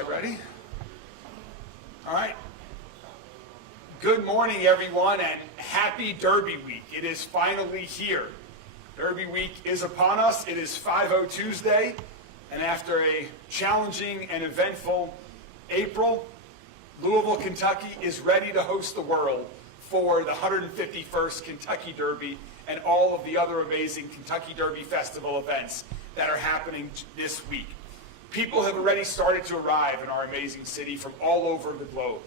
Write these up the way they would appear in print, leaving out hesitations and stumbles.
Everybody ready? All right. Good morning, everyone, and happy Derby Week. It is finally here. Derby Week is upon us. It is 5-0 Tuesday, and after a challenging and eventful April, Louisville, Kentucky is ready to host the world for the 151st Kentucky Derby and all of the other amazing Kentucky Derby Festival events that are happening this week. People have already started to arrive in our amazing city from all over the globe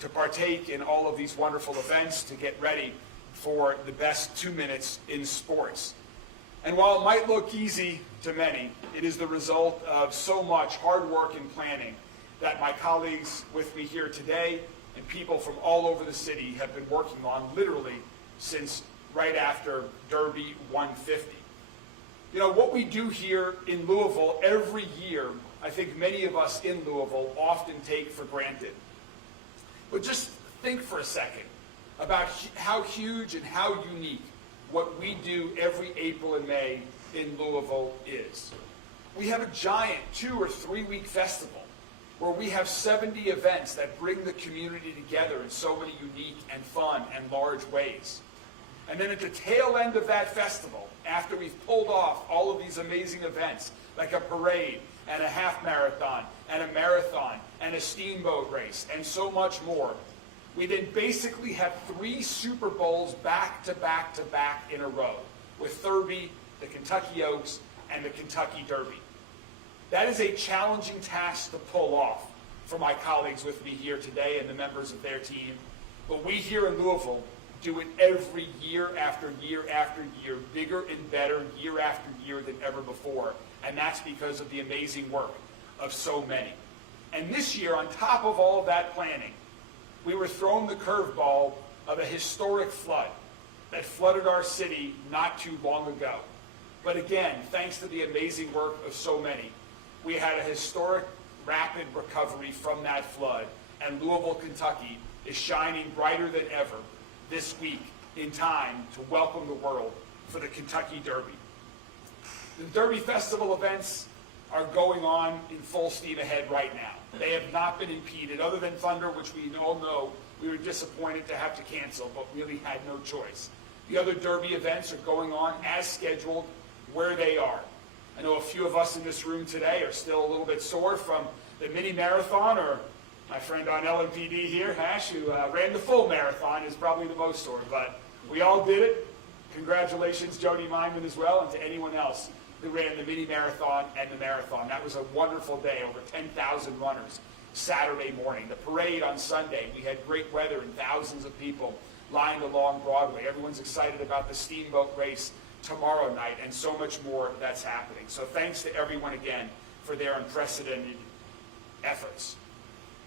to partake in all of these wonderful events, to get ready for the best 2 minutes in sports. And while it might look easy to many, it is the result of so much hard work and planning that my colleagues with me here today and people from all over the city have been working on literally since right after Derby 150. You know, what we do here in Louisville every year, I think many of us in Louisville often take for granted. But just think for a second about how huge and how unique what we do every April and May in Louisville is. We have a giant 2 or 3 week festival where we have 70 events that bring the community together in so many unique and fun and large ways. And then at the tail end of that festival, after we've pulled off all of these amazing events, like a parade and a half marathon and a marathon and a steamboat race and so much more, we then basically have 3 Super Bowls back to back to back in a row with Derby, the Kentucky Oaks, and the Kentucky Derby. That is a challenging task to pull off for my colleagues with me here today and the members of their team. But we here in Louisville do it every year after year after year, bigger and better year after year than ever before. And that's because of the amazing work of so many. And this year, on top of all of that planning, we were thrown the curveball of a historic flood that flooded our city not too long ago. But again, thanks to the amazing work of so many, we had a historic rapid recovery from that flood, and Louisville, Kentucky is shining brighter than ever this week in time to welcome the world for the Kentucky Derby. The Derby Festival events are going on in full steam ahead right now. They have not been impeded, other than Thunder, which we all know we were disappointed to have to cancel, but really had no choice. The other Derby events are going on as scheduled where they are. I know a few of us in this room today are still a little bit sore from the mini marathon, or my friend on LMPD here, Hash, who ran the full marathon, is probably the most sore, but we all did it. Congratulations, Jody Myman as well, and to anyone else who ran the mini marathon and the marathon. That was a wonderful day, over 10,000 runners Saturday morning. The parade on Sunday, we had great weather and thousands of people lined along Broadway. Everyone's excited about the steamboat race tomorrow night and so much more that's happening. So thanks to everyone again for their unprecedented efforts.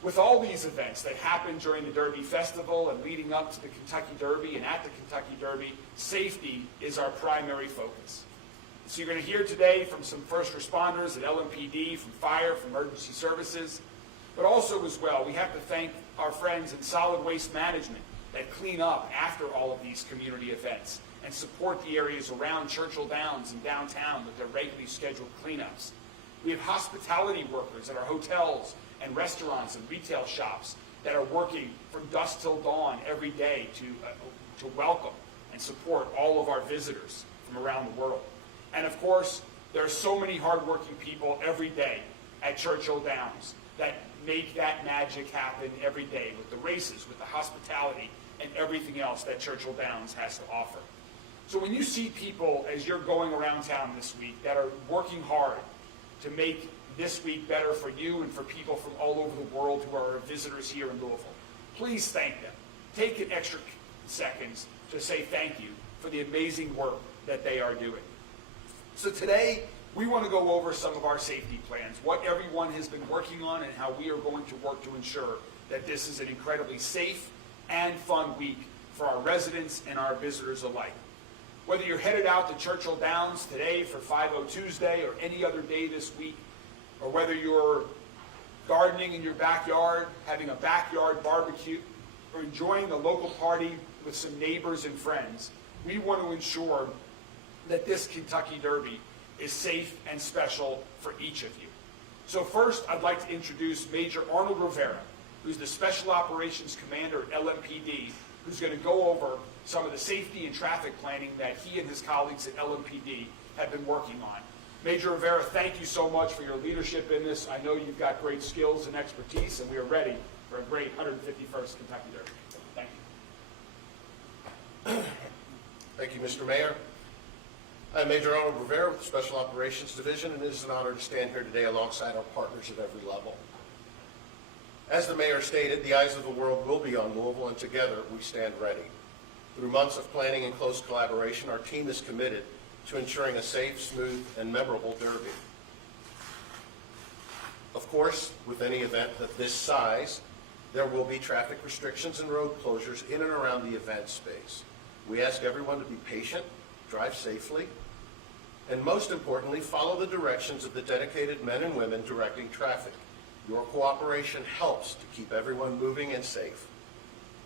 With all these events that happen during the Derby Festival and leading up to the Kentucky Derby and at the Kentucky Derby, safety is our primary focus. So you're going to hear today from some first responders at LMPD, from fire, from emergency services, but also as well, we have to thank our friends in solid waste management that clean up after all of these community events and support the areas around Churchill Downs and downtown with their regularly scheduled cleanups. We have hospitality workers at our hotels and restaurants and retail shops that are working from dusk till dawn every day to welcome and support all of our visitors from around the world. And of course, there are so many hardworking people every day at Churchill Downs that make that magic happen every day with the races, with the hospitality, and everything else that Churchill Downs has to offer. So when you see people as you're going around town this week that are working hard to make this week better for you and for people from all over the world who are visitors here in Louisville, please thank them. Take an extra seconds to say thank you for the amazing work that they are doing. So today, we want to go over some of our safety plans, what everyone has been working on, and how we are going to work to ensure that this is an incredibly safe and fun week for our residents and our visitors alike. Whether you're headed out to Churchill Downs today for 5-0 Tuesday or any other day this week, or whether you're gardening in your backyard, having a backyard barbecue, or enjoying a local party with some neighbors and friends, we want to ensure that this Kentucky Derby is safe and special for each of you. So first, I'd like to introduce Major Arnold Rivera, who's the Special Operations Commander at LMPD, who's going to go over some of the safety and traffic planning that he and his colleagues at LMPD have been working on. Major Rivera, thank you so much for your leadership in this. I know you've got great skills and expertise, and we are ready for a great 151st Kentucky Derby. Thank you. Thank you, Mr. Mayor. I'm Major Arnold Rivera with the Special Operations Division, and it is an honor to stand here today alongside our partners at every level. As the Mayor stated, the eyes of the world will be on Louisville, and together we stand ready. Through months of planning and close collaboration, our team is committed to ensuring a safe, smooth, and memorable Derby. Of course, with any event of this size, there will be traffic restrictions and road closures in and around the event space. We ask everyone to be patient, drive safely, and most importantly, follow the directions of the dedicated men and women directing traffic. Your cooperation helps to keep everyone moving and safe.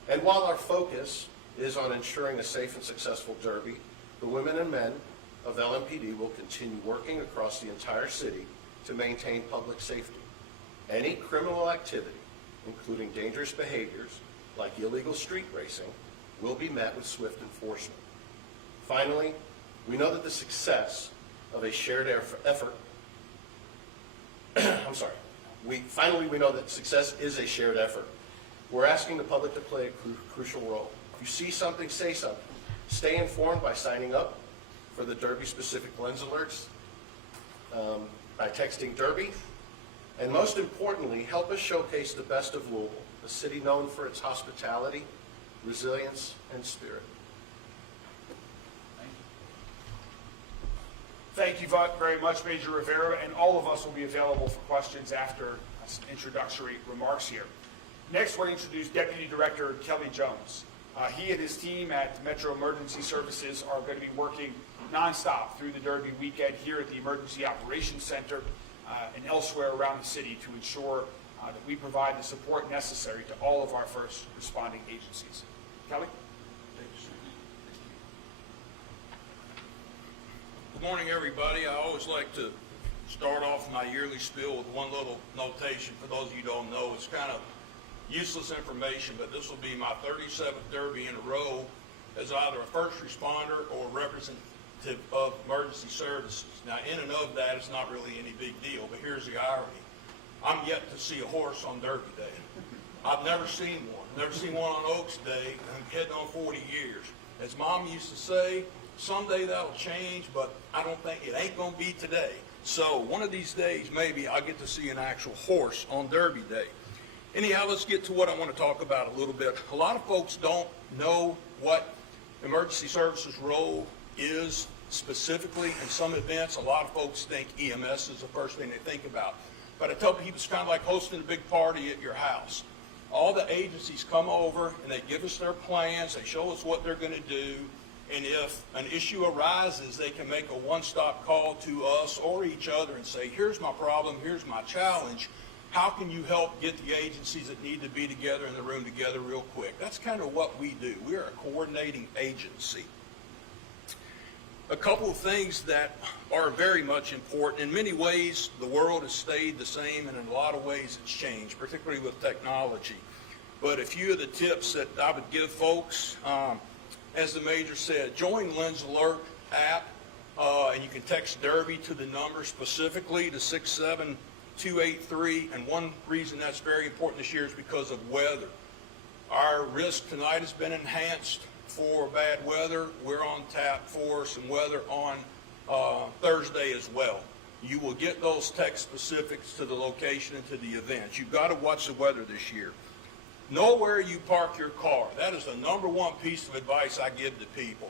And while our focus is on ensuring a safe and successful Derby, the women and men of LMPD will continue working across the entire city to maintain public safety. Any criminal activity, including dangerous behaviors like illegal street racing, will be met with swift enforcement. Finally, we know that the success of a shared effort, we know that success is a shared effort. We're asking the public to play a crucial role. If you see something, say something. Stay informed by signing up for the Derby-specific lens alerts, by texting Derby, and most importantly, help us showcase the best of Louisville, a city known for its hospitality, resilience, and spirit. Thank you very much, Major Rivera, and all of us will be available for questions after some introductory remarks here. Next, we're going to introduce Deputy Director Kelly Jones. He and his team at Metro Emergency Services are going to be working nonstop through the Derby weekend here at the Emergency Operations Center and elsewhere around the city to ensure that we provide the support necessary to all of our first responding agencies. Kelly? Good morning, everybody. I always like to start off my yearly spiel with one little notation. For those of you who don't know, it's kind of useless information, but this will be my 37th Derby in a row as either a first responder or a representative of emergency services. Now, in and of that, it's not really any big deal, but here's the irony. I'm yet to see a horse on Derby Day. I've never seen one. Never seen one on Oaks Day. I'm heading on 40 years. As Mom used to say, someday that'll change, but I don't think it ain't going to be today. So one of these days, maybe I'll get to see an actual horse on Derby Day. Anyhow, let's get to what I want to talk about a little bit. A lot of folks don't know what emergency services role is specifically. In some events, a lot of folks think EMS is the first thing they think about. But I tell people it's kind of like hosting a big party at your house. All the agencies come over and they give us their plans, they show us what they're going to do, and if an issue arises, they can make a one-stop call to us or each other and say, here's my problem, here's my challenge. How can you help get the agencies that need to be together in the room together real quick? That's kind of what we do. We're a coordinating agency. A couple of things that are very much important. In many ways, the world has stayed the same, and in a lot of ways it's changed, particularly with technology. But a few of the tips that I would give folks, as the Major said, join Lens Alert app, and you can text Derby to the number specifically to 67283, and one reason that's very important this year is because of weather. Our risk tonight has been enhanced for bad weather. We're on tap for some weather on Thursday as well. You will get those text specifics to the location and to the event. You've got to watch the weather this year. Know where you park your car. That is the number one piece of advice I give to people.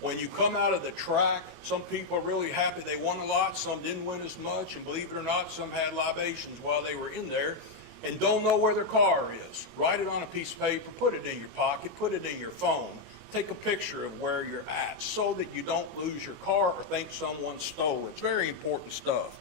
When you come out of the track, some people are really happy they won a lot, some didn't win as much, and believe it or not, some had libations while they were in there and don't know where their car is. Write it on a piece of paper, put it in your pocket, put it in your phone. Take a picture of where you're at so that you don't lose your car or think someone stole it. It's very important stuff.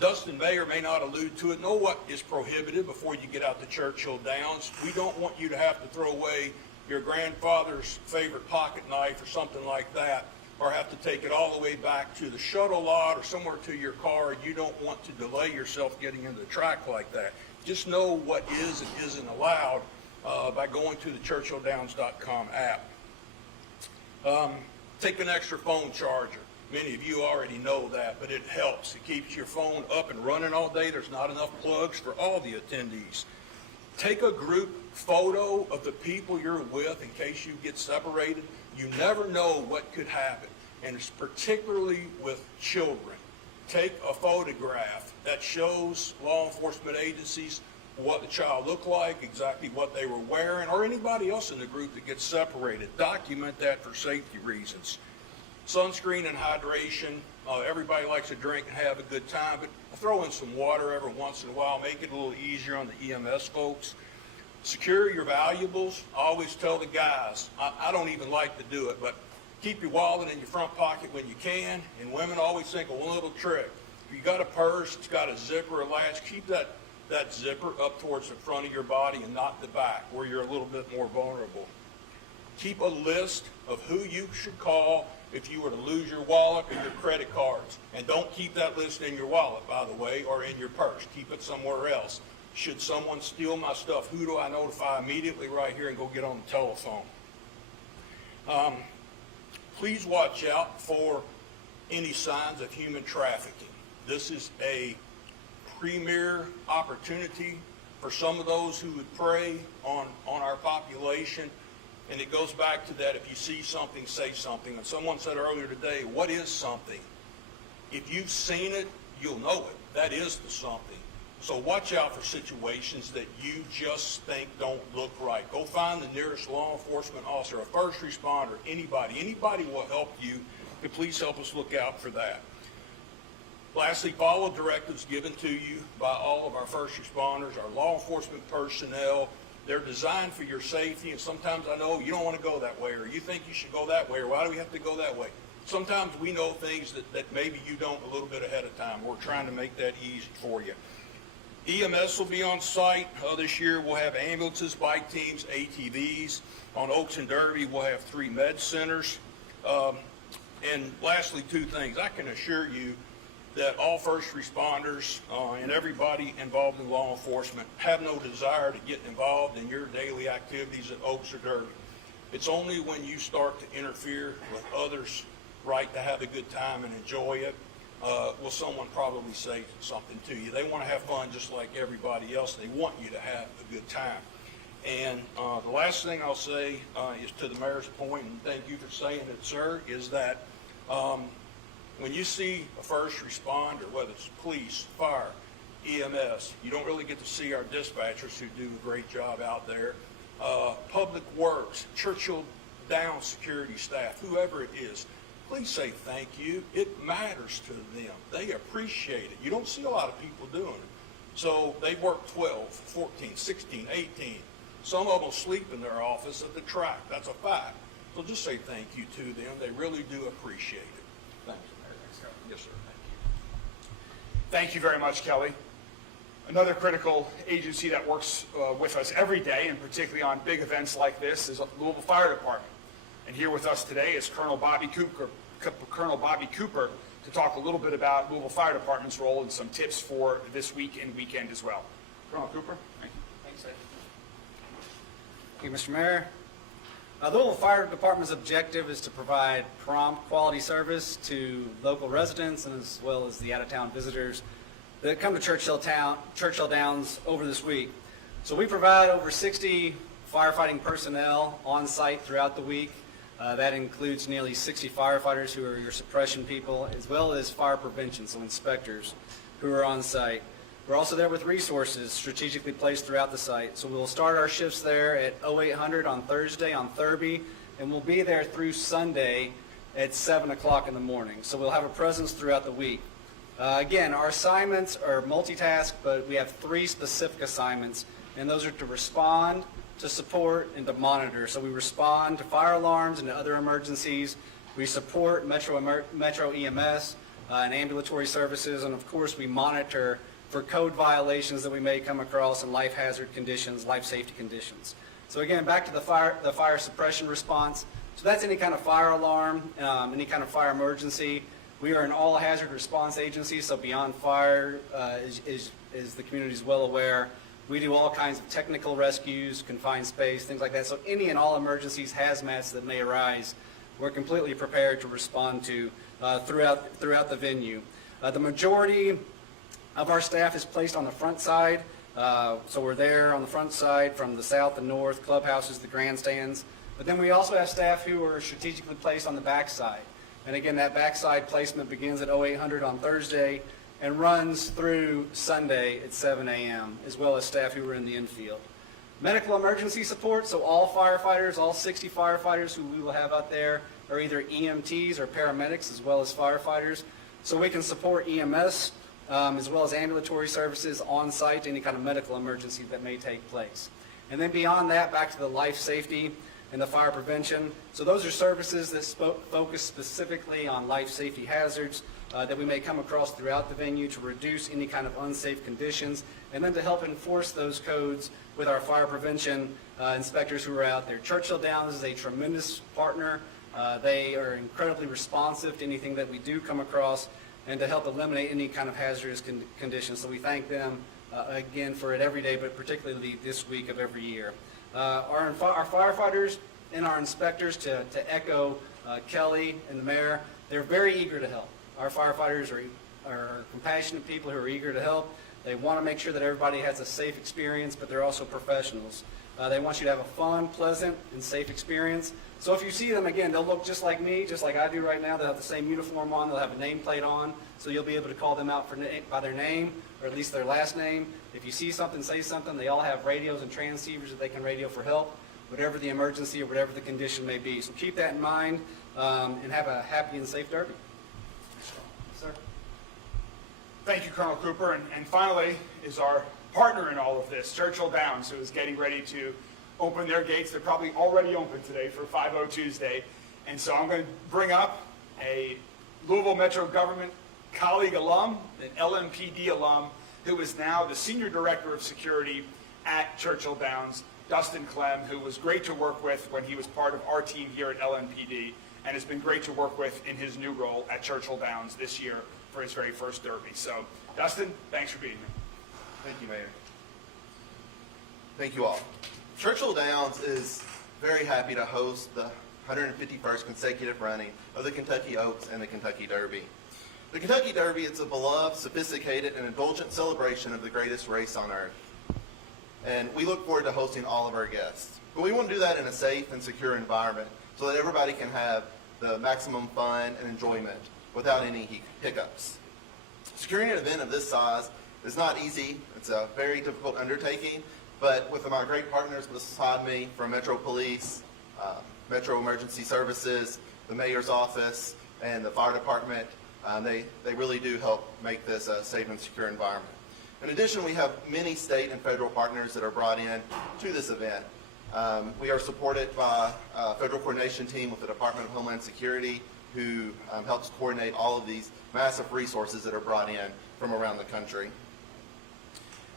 Dustin may or may not allude to it. Know what is prohibited before you get out to Churchill Downs. We don't want you to have to throw away your grandfather's favorite pocket knife or something like that or have to take it all the way back to the shuttle lot or somewhere to your car, you don't want to delay yourself getting into the track like that. Just know what is and isn't allowed by going to the ChurchillDowns.com app. Take an extra phone charger. Many of you already know that, but it helps. It keeps your phone up and running all day. There's not enough plugs for all the attendees. Take a group photo of the people you're with in case you get separated. You never know what could happen, and it's particularly with children. Take a photograph that shows law enforcement agencies what the child looked like, exactly what they were wearing, or anybody else in the group that gets separated. Document that for safety reasons. Sunscreen and hydration. Everybody likes to drink and have a good time, but throw in some water every once in a while. Make it a little easier on the EMS folks. Secure your valuables. I always tell the guys, I don't even like to do it, but keep your wallet in your front pocket when you can. And women always think of one little trick. If you got a purse, it's got a zipper or latch, keep that zipper up towards the front of your body and not the back where you're a little bit more vulnerable. Keep a list of who you should call if you were to lose your wallet or your credit cards. And don't keep that list in your wallet, by the way, or in your purse. Keep it somewhere else. Should someone steal my stuff, who do I notify immediately right here and go get on the telephone? Please watch out for any signs of human trafficking. This is a premier opportunity for some of those who would prey on our population. And it goes back to that, if you see something, say something. And someone said earlier today, what is something? If you've seen it, you'll know it. That is the something. So watch out for situations that you just think don't look right. Go find the nearest law enforcement officer, a first responder, anybody. Anybody will help you. But please help us look out for that. Lastly, follow directives given to you by all of our first responders, our law enforcement personnel. They're designed for your safety, and sometimes I know you don't want to go that way, or you think you should go that way, or why do we have to go that way? Sometimes we know things that maybe you don't a little bit ahead of time. We're trying to make that easy for you. EMS will be on site. This year we'll have ambulances, bike teams, ATVs. On Oaks and Derby we'll have 3 med centers. And lastly, 2 things. I can assure you that all first responders and everybody involved in law enforcement have no desire to get involved in your daily activities at Oaks or Derby. It's only when you start to interfere with others' right to have a good time and enjoy it will someone probably say something to you. They want to have fun just like everybody else. They want you to have a good time. And the last thing I'll say is to the mayor's point, and thank you for saying it, sir, is that when you see a first responder, whether it's police, fire, EMS, you don't really get to see our dispatchers who do a great job out there. Public Works, Churchill Downs security staff, whoever it is, please say thank you. It matters to them. They appreciate it. You don't see a lot of people doing it. So they work 12, 14, 16, 18. Some of them sleep in their office at the track. That's a fact. So just say thank you to them. They really do appreciate it. Thank you, Mayor. Yes, sir. Thank you very much, Kelly. Another critical agency that works with us every day, and particularly on big events like this, is the Louisville Fire Department. And here with us today is Colonel Bobby Cooper to talk a little bit about Louisville Fire Department's role and some tips for this week and weekend as well. Colonel Cooper, thank you. Thanks, sir. Thank you, Mr. Mayor. The Louisville Fire Department's objective is to provide prompt, quality service to local residents and as well as the out-of-town visitors that come to Churchill Downs over this week. So we provide over 60 firefighting personnel on site throughout the week. That includes nearly 60 firefighters who are your suppression people, as well as fire prevention, so inspectors who are on site. We're also there with resources strategically placed throughout the site. So we'll start our shifts there at 0800 on Thursday on Thurby, and we'll be there through Sunday at 7 o'clock in the morning. So we'll have a presence throughout the week. Again, our assignments are multitask, but we have 3 specific assignments, and those are to respond, to support, and to monitor. So we respond to fire alarms and to other emergencies. We support Metro EMS and ambulatory services, and of course we monitor for code violations that we may come across and life hazard conditions, life safety conditions. So again, back to the fire suppression response. So that's any kind of fire alarm, any kind of fire emergency. We are an all-hazard response agency, so beyond fire, as the community is well aware, we do all kinds of technical rescues, confined space, things like that. So any and all emergencies, hazmats that may arise, we're completely prepared to respond to throughout the venue. The majority of our staff is placed on the front side, so we're there on the front side from the south and north, clubhouses, the grandstands. But then we also have staff who are strategically placed on the back side. And again, that backside placement begins at 0800 on Thursday and runs through Sunday at 7 a.m., as well as staff who are in the infield. Medical emergency support, so all firefighters, all 60 firefighters who we will have out there are either EMTs or paramedics, as well as firefighters. So we can support EMS, as well as ambulatory services on site, any kind of medical emergency that may take place. And then beyond that, back to the life safety and the fire prevention. So those are services that focus specifically on life safety hazards that we may come across throughout the venue to reduce any kind of unsafe conditions, and then to help enforce those codes with our fire prevention inspectors who are out there. Churchill Downs is a tremendous partner. They are incredibly responsive to anything that we do come across and to help eliminate any kind of hazardous conditions. So we thank them again for it every day, but particularly this week of every year. Our firefighters and our inspectors, to echo Kelly and the mayor, they're very eager to help. Our firefighters are compassionate people who are eager to help. They want to make sure that everybody has a safe experience, but they're also professionals. They want you to have a fun, pleasant, and safe experience. So if you see them, again, they'll look just like me, just like I do right now. They'll have the same uniform on. They'll have a nameplate on, so you'll be able to call them out by their name, or at least their last name. If you see something, say something. They all have radios and transceivers that they can radio for help, whatever the emergency or whatever the condition may be. So keep that in mind and have a happy and safe Derby. Sir. Thank you, Colonel Cooper. And finally is our partner in all of this, Churchill Downs, who is getting ready to open their gates. They're probably already open today for 5-0 Tuesday. And so I'm going to bring up a Louisville Metro Government colleague alum, an LMPD alum, who is now the Senior Director of Security at Churchill Downs, Dustin Clem, who was great to work with when he was part of our team here at LMPD, and has been great to work with in his new role at Churchill Downs this year for his very first Derby. So, Dustin, thanks for being here. Thank you, Mayor. Thank you all. Churchill Downs is very happy to host the 151st consecutive running of the Kentucky Oaks and the Kentucky Derby. The Kentucky Derby is a beloved, sophisticated, and indulgent celebration of the greatest race on earth. And we look forward to hosting all of our guests. But we want to do that in a safe and secure environment so that everybody can have the maximum fun and enjoyment without any hiccups. Securing an event of this size is not easy. It's a very difficult undertaking, but with my great partners beside me from Metro Police, Metro Emergency Services, the Mayor's Office, and the Fire Department, they really do help make this a safe and secure environment. In addition, we have many state and federal partners that are brought in to this event. We are supported by a federal coordination team with the Department of Homeland Security, who helps coordinate all of these massive resources that are brought in from around the country.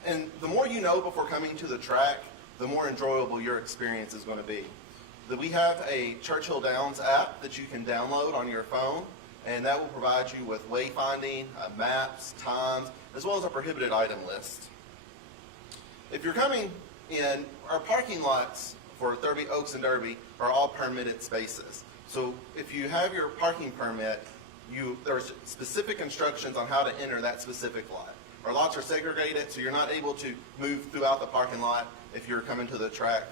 And the more you know before coming to the track, the more enjoyable your experience is going to be. We have a Churchill Downs app that you can download on your phone, and that will provide you with wayfinding, maps, times, as well as a prohibited item list. If you're coming in, our parking lots for Derby, Oaks, and Derby are all permitted spaces. So if you have your parking permit, there's specific instructions on how to enter that specific lot. Our lots are segregated, so you're not able to move throughout the parking lot if you're coming to the track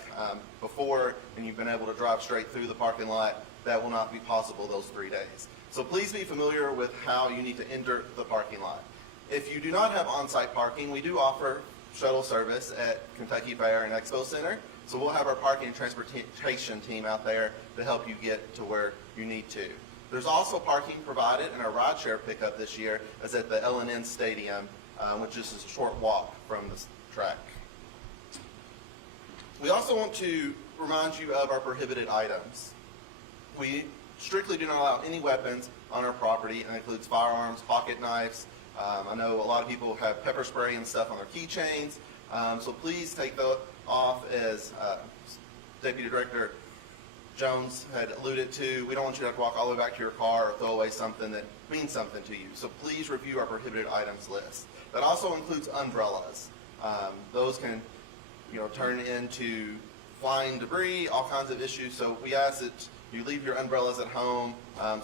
before and you've been able to drive straight through the parking lot. That will not be possible those 3 days. So please be familiar with how you need to enter the parking lot. If you do not have on-site parking, we do offer shuttle service at Kentucky Fair and Expo Center. So we'll have our parking and transportation team out there to help you get to where you need to. There's also parking provided in our rideshare pickup this year, as at the L&N Stadium, which is a short walk from the track. We also want to remind you of our prohibited items. We strictly do not allow any weapons on our property, and that includes firearms, pocket knives. I know a lot of people have pepper spray and stuff on their keychains, so please take those off, as Deputy Director Jones had alluded to, we don't want you to have to walk all the way back to your car or throw away something that means something to you. So please review our prohibited items list. That also includes umbrellas. Those can, turn into flying debris, all kinds of issues. So we ask that you leave your umbrellas at home.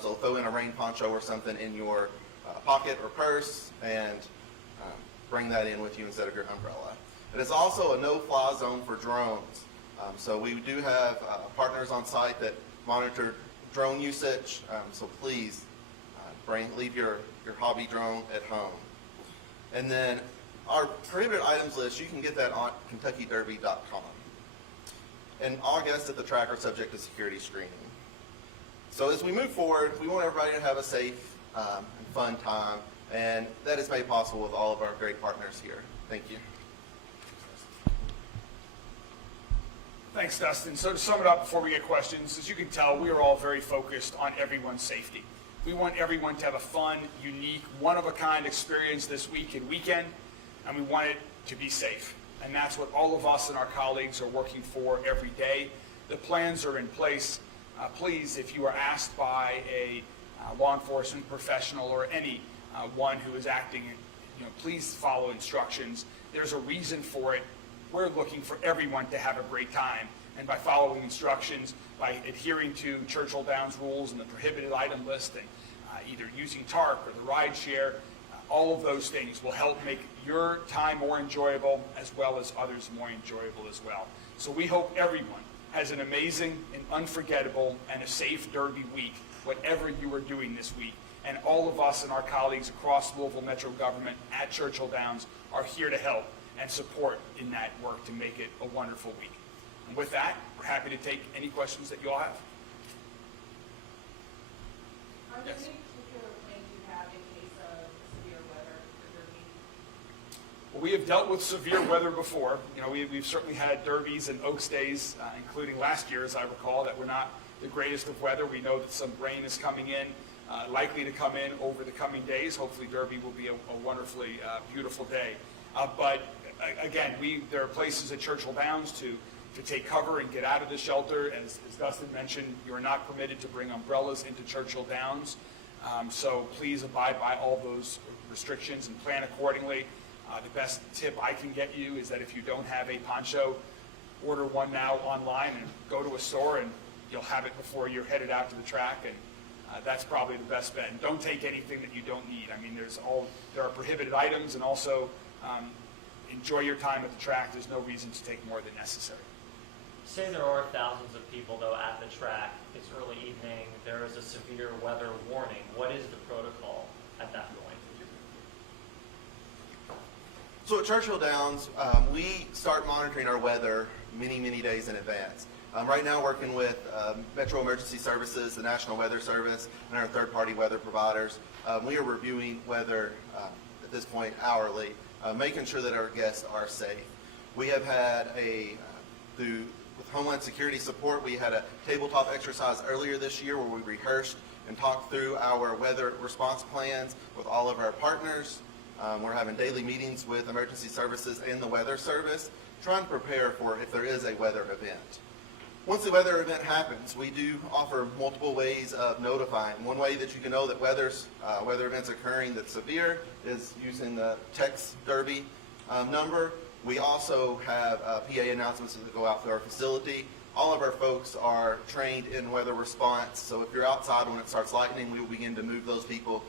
So throw in a rain poncho or something in your pocket or purse and bring that in with you instead of your umbrella. It is also a no-fly zone for drones. So we do have partners on site that monitor drone usage. So please leave your hobby drone at home. And then our prohibited items list, you can get that on KentuckyDerby.com. And all guests at the track are subject to security screening. So as we move forward, we want everybody to have a safe and fun time, and that is made possible with all of our great partners here. Thank you. Thanks, Dustin. So to sum it up before we get questions, as you can tell, we are all very focused on everyone's safety. We want everyone to have a fun, unique, one-of-a-kind experience this week and weekend, and we want it to be safe. And that's what all of us and our colleagues are working for every day. The plans are in place. Please, if you are asked by a law enforcement professional or any one who is acting, please follow instructions. There's a reason for it. We're looking for everyone to have a great time. And by following instructions, by adhering to Churchill Downs rules and the prohibited item list, and either using TARP or the ride share, all of those things will help make your time more enjoyable as well as others more enjoyable as well. So we hope everyone has an amazing and unforgettable and a safe Derby week, whatever you are doing this week. And all of us and our colleagues across Louisville Metro government at Churchill Downs are here to help and support in that work to make it a wonderful week. And with that, we're happy to take any questions that you all have. Are there Yes. any particular plans you have in case of severe weather for Derby? Well, we have dealt with severe weather before. We've certainly had derbies and Oaks days, including last year, as I recall, that were not the greatest of weather. We know that some rain is coming in, likely to come in over the coming days. Hopefully Derby will be a wonderfully beautiful day. But again, there are places at Churchill Downs to take cover and get out of the shelter. As Dustin mentioned, you are not permitted to bring umbrellas into Churchill Downs. So please abide by all those restrictions and plan accordingly. The best tip I can get you is that if you don't have a poncho, order one now online and go to a store and you'll have it before you're headed out to the track. And that's probably the best bet. And don't take anything that you don't need. I mean, there are prohibited items, and also enjoy your time at the track. There's no reason to take more than necessary. Say there are thousands of people, though, at the track. It's early evening. There is a severe weather warning. What is the protocol at that point? So at Churchill Downs, we start monitoring our weather many, many days in advance. Right now, working with Metro Emergency Services, the National Weather Service, and our third-party weather providers, we are reviewing weather at this point hourly, making sure that our guests are safe. We have had with Homeland Security support, we had a tabletop exercise earlier this year where we rehearsed and talked through our weather response plans with all of our partners. We're having daily meetings with emergency services and the weather service, trying to prepare for if there is a weather event. Once the weather event happens, we do offer multiple ways of notifying. One way that you can know that weather events occurring that's severe is using the text Derby number. We also have PA announcements that go out to our facility. All of our folks are trained in weather response, so if you're outside when it starts lightning, we will begin to move those people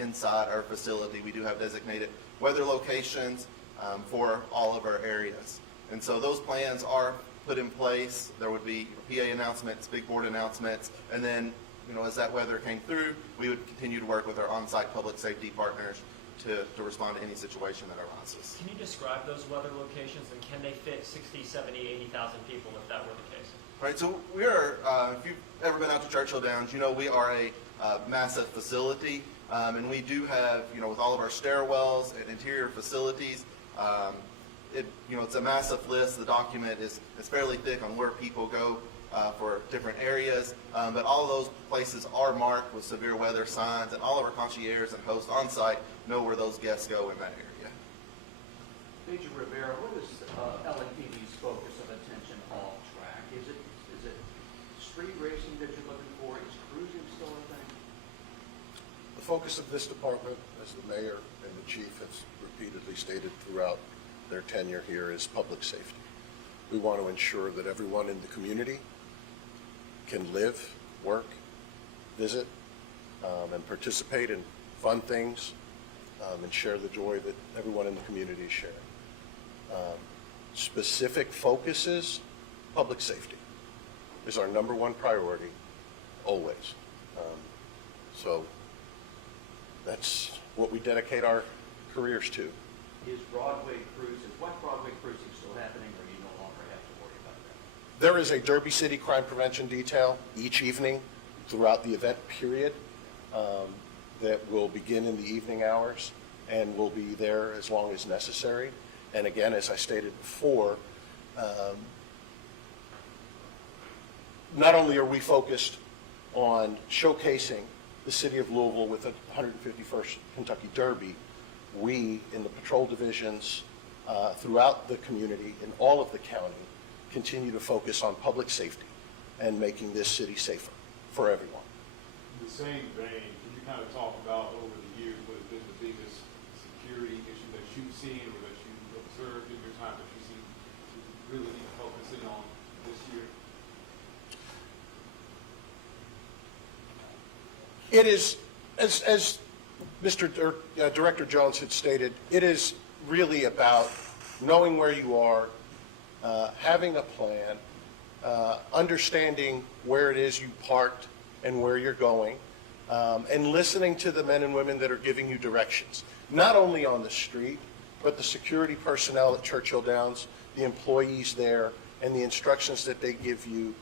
inside our facility. We do have designated weather locations for all of our areas. And so those plans are put in place. There would be PA announcements, big board announcements, and then, as that weather came through, we would continue to work with our on-site public safety partners to respond to any situation that arises. Can you describe those weather locations, and can they fit 60, 70, 80,000 people if that were the case? Right, so we are, if you've ever been out to Churchill Downs, we are a massive facility, and we do have, with all of our stairwells and interior facilities, it's a massive list. The document is fairly thick on where people go for different areas, but all of those places are marked with severe weather signs, and all of our concierges and hosts on site know where those guests go in that area. Major Rivera, what is LAPD's focus of attention off track? Is it street racing that you're looking for? Is cruising still a thing? The focus of this department, as the mayor and the chief have repeatedly stated throughout their tenure here, is public safety. We want to ensure that everyone in the community can live, work, visit, and participate in fun things, and share the joy that everyone in the community is sharing. Specific focuses, public safety is our number one priority, always. So that's what we dedicate our careers to. Is Broadway cruises, what Broadway cruising still happening, or you no longer have to worry about that? There is a Derby City Crime Prevention detail each evening throughout the event period that will begin in the evening hours and will be there as long as necessary. And again, as I stated before, not only are we focused on showcasing the city of Louisville with the 151st Kentucky Derby, we in the patrol divisions throughout the community, in all of the county, continue to focus on public safety and making this city safer for everyone. In the same vein, can you kind of talk about over the years what has been the biggest security issue that you've seen or that you've observed in your time that you seem to really need to focus in on this year? It is, as Mr. Director Jones had stated, it is really about knowing where you are, having a plan, understanding where it is you parked and where you're going, and listening to the men and women that are giving you directions, not only on the street, but the security personnel at Churchill Downs, the employees there, and the instructions that they give you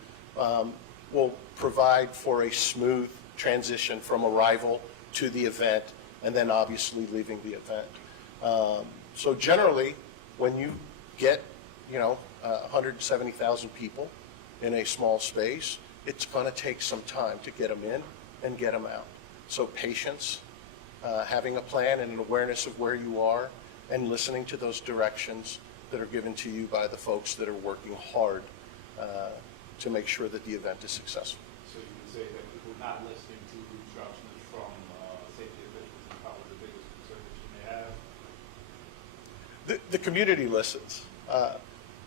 will provide for a smooth transition from arrival to the event and then obviously leaving the event. So generally, when you get, 170,000 people in a small space, it's going to take some time to get them in and get them out. So patience, having a plan and an awareness of where you are, and listening to those directions that are given to you by the folks that are working hard to make sure that the event is successful. So you would say that people not listening to instructions from safety officials is probably the biggest concern that you may have? The community listens.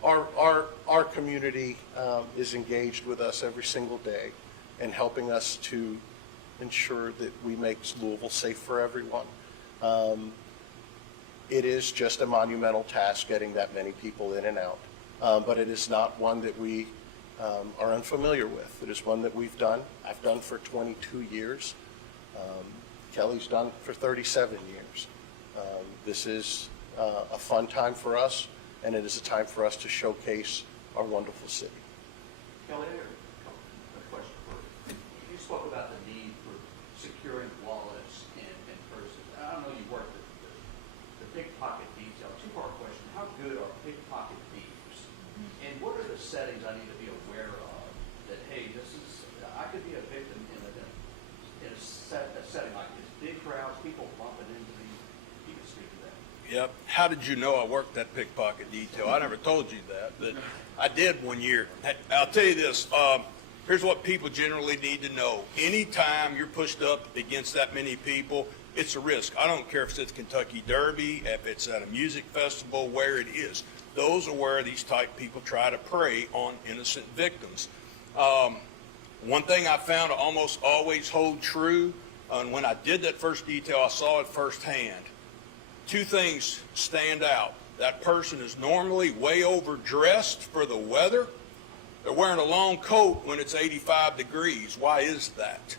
Our community is engaged with us every single day in helping us to ensure that we make Louisville safe for everyone. It is just a monumental task getting that many people in and out, but it is not one that we are unfamiliar with. It is one that we've done. I've done for 22 years. Kelly's done for 37 years. This is a fun time for us, and it is a time for us to showcase our wonderful city. Kelly, I have a question for you. You spoke about the need for securing wallets and purses. I know you work the pickpocket detail. Two-part question. How good are pickpocket thieves? And what are the settings I need to be aware of that, hey, I could be a victim in a setting like this? Big crowds, people bumping into me. You can speak to that. Yep. How did you know I worked that pickpocket detail? I never told you that, but I did one year. I'll tell you this. Here's what people generally need to know. Anytime you're pushed up against that many people, it's a risk. I don't care if it's Kentucky Derby, if it's at a music festival, where it is. Those are where these type people try to prey on innocent victims. One thing I found to almost always hold true, and when I did that first detail, I saw it firsthand. Two things stand out. That person is normally way overdressed for the weather. They're wearing a long coat when it's 85 degrees. Why is that?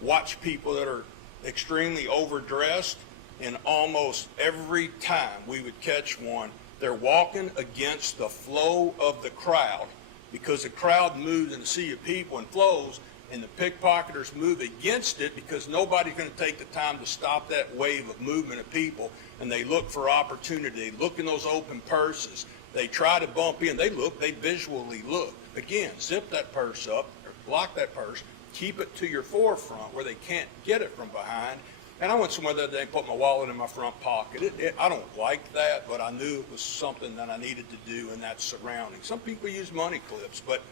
Watch people that are extremely overdressed, and almost every time we would catch one, they're walking against the flow of the crowd, because the crowd moves in a sea of people and flows, and the pickpocketers move against it because nobody's going to take the time to stop that wave of movement of people, and they look for opportunity. They look in those open purses. They try to bump in. They visually look. Again, zip that purse up, or block that purse, keep it to your forefront where they can't get it from behind. And I went somewhere the other day and put my wallet in my front pocket. I don't like that, but I knew it was something that I needed to do in that surrounding. Some people use money clips, but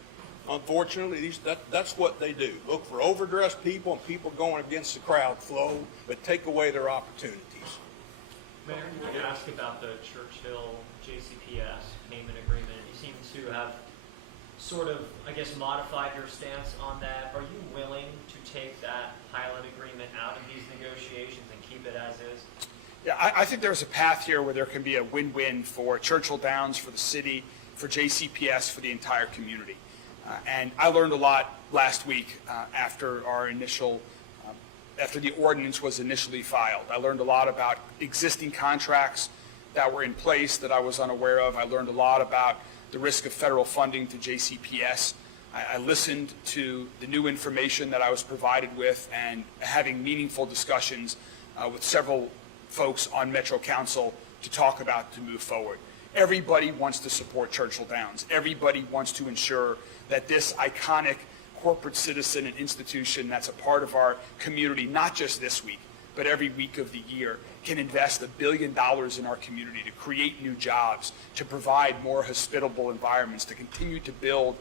Unfortunately, that's what they do. Look for overdressed people and people going against the crowd flow, but take away their opportunities. Mayor, can I ask about the Churchill JCPS payment agreement? You seem to have sort of, I guess, modified your stance on that. Are you willing to take that pilot agreement out of these negotiations and keep it as is? Yeah, I think there's a path here where there can be a win-win for Churchill Downs, for the city, for JCPS, for the entire community. And I learned a lot last week after the ordinance was initially filed. I learned a lot about existing contracts that were in place that I was unaware of. I learned a lot about the risk of federal funding to JCPS. I listened to the new information that I was provided with and having meaningful discussions with several folks on Metro Council to talk about to move forward. Everybody wants to support Churchill Downs. Everybody wants to ensure that this iconic corporate citizen and institution that's a part of our community, not just this week, but every week of the year, can invest $1 billion in our community to create new jobs, to provide more hospitable environments, to continue to build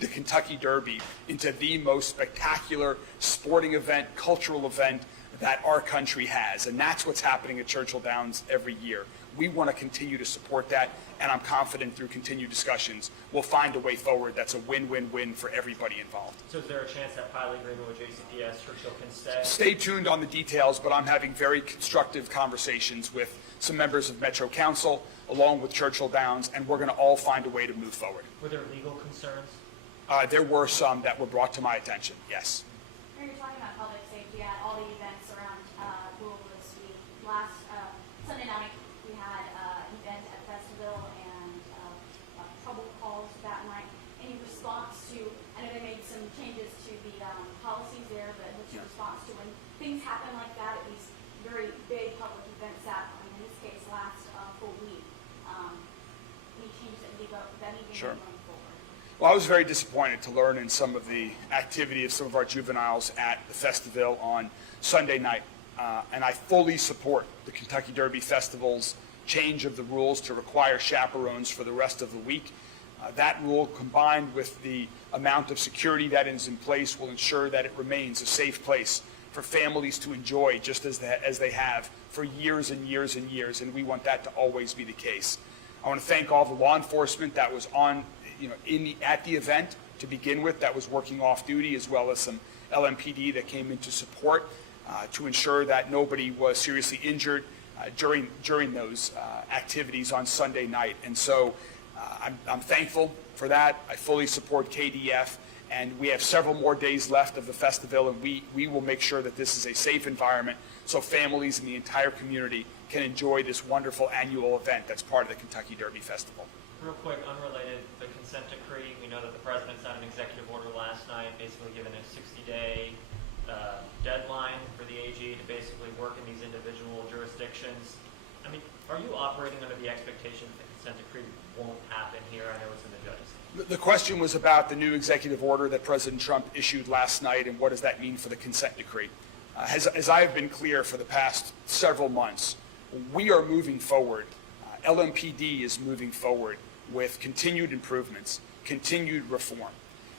the Kentucky Derby into the most spectacular sporting event, cultural event that our country has. And that's what's happening at Churchill Downs every year. We want to continue to support that, and I'm confident through continued discussions we'll find a way forward that's a win-win-win for everybody involved. So is there a chance that pilot agreement with JCPS Churchill can stay? Stay tuned on the details, but I'm having very constructive conversations with some members of Metro Council, along with Churchill Downs, and we're going to all find a way to move forward. Were there legal concerns? There were some that were brought to my attention, yes. You're talking about public safety at all the events around Louisville this week. Last Sunday night, we had an event at Festival and trouble calls that night. Any response to, I know they made some changes to the policies there, but what's your response to when things happen like that at these very big public events that, in this case, last full week? Any changes that need to be Sure. going forward? Well, I was very disappointed to learn in some of the activity of some of our juveniles at the festival on Sunday night. And I fully support the Kentucky Derby Festival's change of the rules to require chaperones for the rest of the week. That rule, combined with the amount of security that is in place, will ensure that it remains a safe place for families to enjoy, just as they have for years and years and years, and we want that to always be the case. I want to thank all the law enforcement that was on, at the event to begin with, that was working off duty, as well as some LMPD that came in to support to ensure that nobody was seriously injured during those activities on Sunday night. And so I'm thankful for that. I fully support KDF, and we have several more days left of the festival, and we will make sure that this is a safe environment so families in the entire community can enjoy this wonderful annual event that's part of the Kentucky Derby Festival. Real quick, unrelated, the consent decree, we know that the president signed an executive order last night, basically giving a 60-day deadline for the AG to basically work in these individual jurisdictions. I mean, are you operating under the expectation that the consent decree won't happen here? I know it's in the judge's. The question was about the new executive order that President Trump issued last night, and what does that mean for the consent decree? As I have been clear for the past several months, we are moving forward. LMPD is moving forward with continued improvements, continued reform.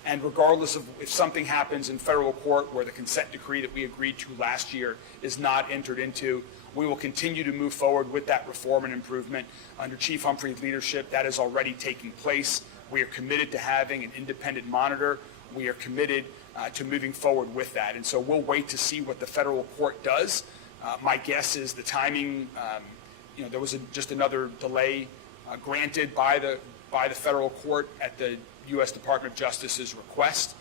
And regardless of if something happens in federal court where the consent decree that we agreed to last year is not entered into, we will continue to move forward with that reform and improvement. Under Chief Humphrey's leadership, that is already taking place. We are committed to having an independent monitor. We are committed to moving forward with that. And so we'll wait to see what the federal court does. My guess is the timing, there was just another delay granted by the federal court at the U.S. Department of Justice's request.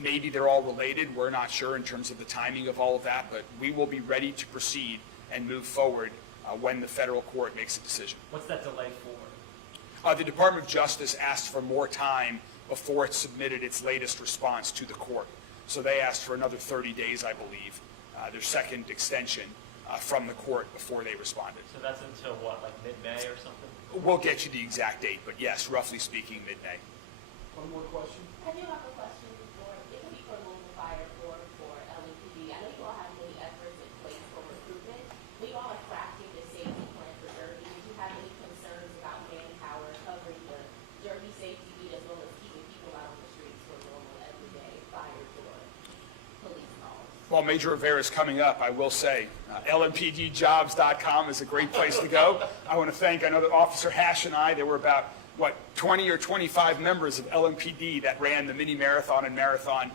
Maybe they're all related. We're not sure in terms of the timing of all of that, but we will be ready to proceed and move forward when the federal court makes a decision. What's that delay for? The Department of Justice asked for more time before it submitted its latest response to the court. So they asked for another 30 days, I believe, their second extension from the court before they responded. So that's until what, like mid-May or something? We'll get you the exact date, but yes, roughly speaking, mid-May. One more question? I do have a question for, it could be for local fire or for LEPD. I know you all have many efforts in place for recruitment. When you all are crafting the safety plan for Derby, did you have any concerns about manpower covering the Derby safety beat as well as keeping people out on the street? While Major Rivera is coming up, I will say, LMPDjobs.com is a great place to go. I want to thank, I know that Officer Hash and I, there were about, 20 or 25 members of LMPD that ran the mini marathon and marathon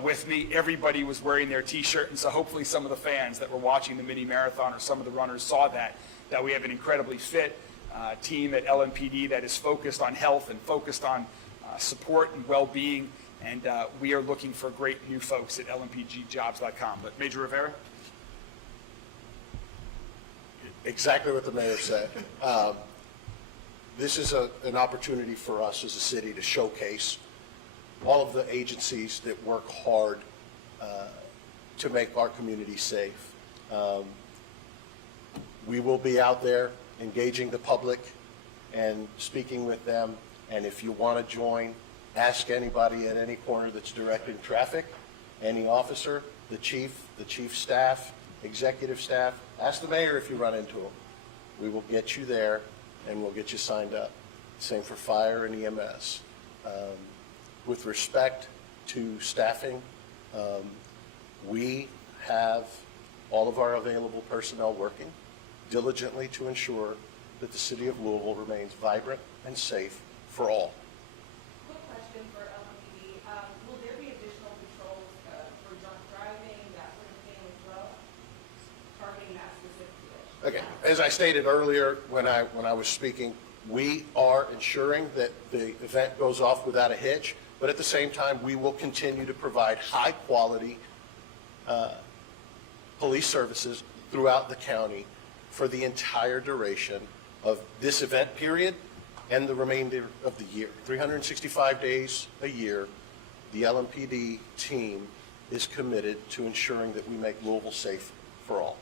with me. Everybody was wearing their T-shirt, and so hopefully some of the fans that were watching the mini marathon or some of the runners saw that we have an incredibly fit team at LMPD that is focused on health and focused on support and well-being. And we are looking for great new folks at LMPDjobs.com. But Major Rivera? Exactly what the mayor said. This is an opportunity for us as a city to showcase all of the agencies that work hard to make our community safe. We will be out there engaging the public and speaking with them. And if you want to join, ask anybody at any corner that's directing traffic, any officer, the chief staff, executive staff. Ask the mayor if you run into him. We will get you there and we'll get you signed up. Same for fire and EMS. With respect to staffing, we have all of our available personnel working diligently to ensure that the city of Louisville remains vibrant and safe for all. Quick question for LMPD. Will there be additional patrols for drunk driving, that sort of thing as well? Targeting that specifically? Okay, as I stated earlier when I was speaking, we are ensuring that the event goes off without a hitch, but at the same time, we will continue to provide high-quality police services throughout the county for the entire duration of this event period and the remainder of the year. 365 days a year, the LMPD team is committed to ensuring that we make Louisville safe for all.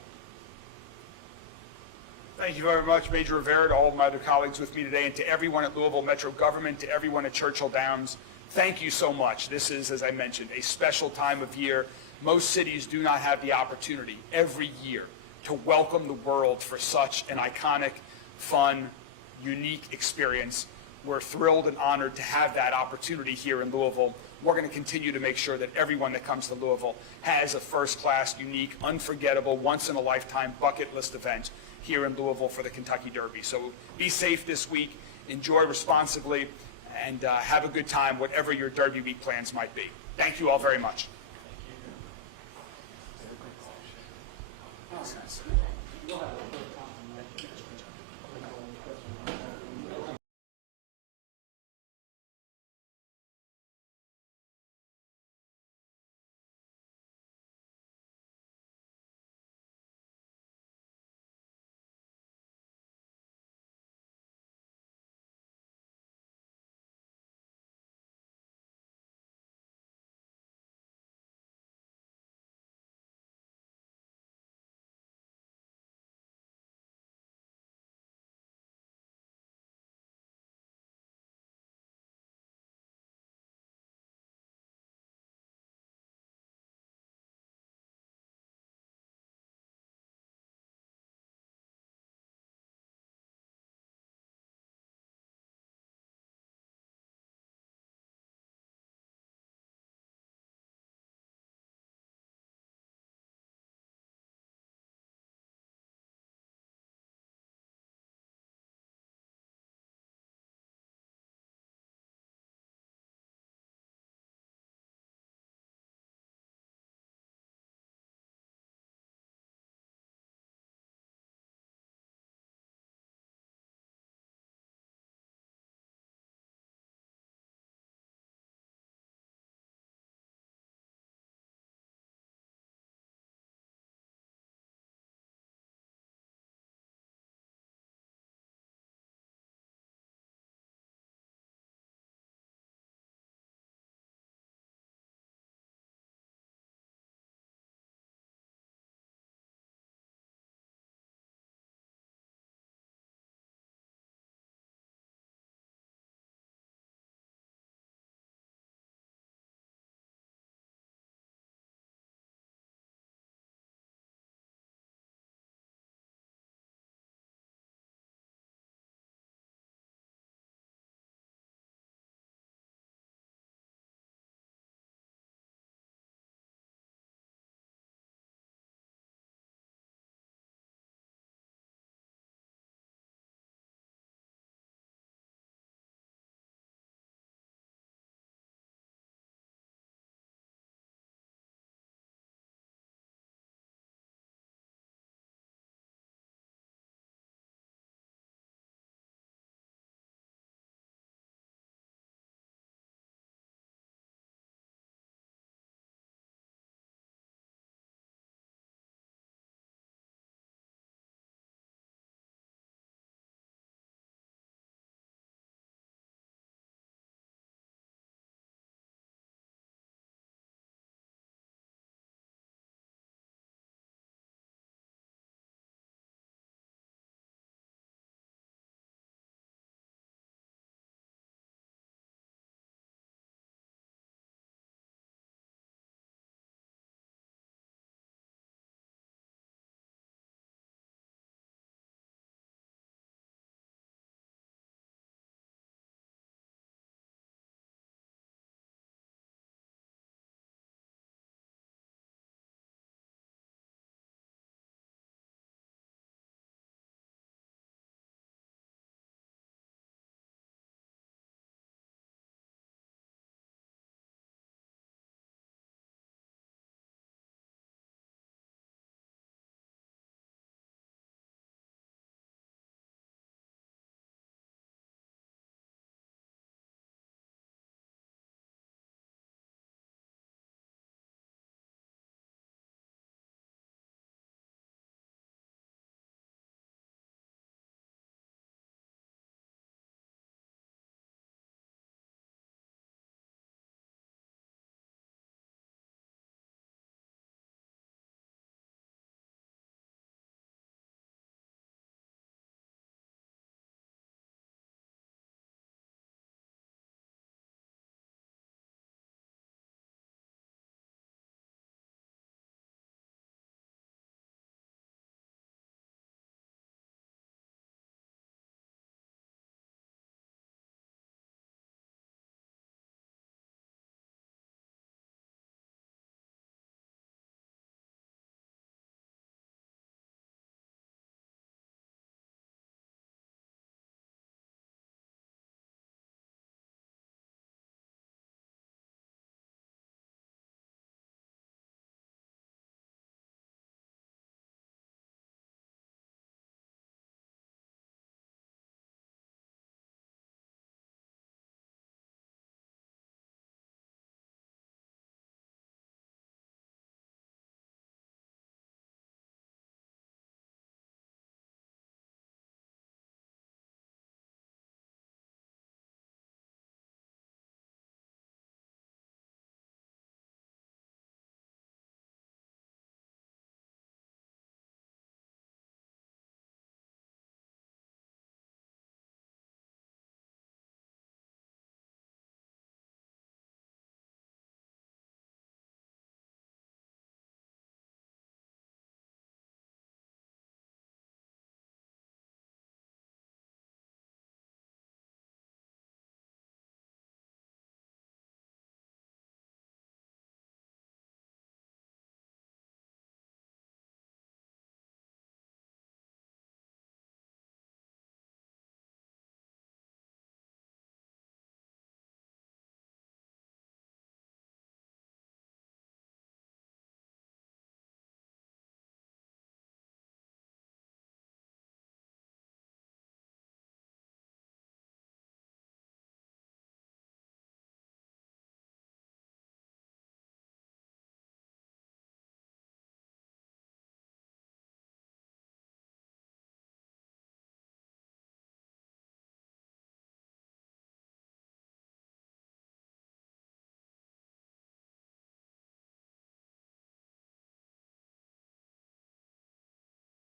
Thank you very much, Major Rivera, to all of my other colleagues with me today, and to everyone at Louisville Metro Government, to everyone at Churchill Downs. Thank you so much. This is, as I mentioned, a special time of year. Most cities do not have the opportunity every year to welcome the world for such an iconic, fun, unique experience. We're thrilled and honored to have that opportunity here in Louisville. We're going to continue to make sure that everyone that comes to Louisville has a first-class, unique, unforgettable, once-in-a-lifetime bucket list event here in Louisville for the Kentucky Derby. So be safe this week, enjoy responsibly, and have a good time, whatever your Derby week plans might be. Thank you all very much. That was nice.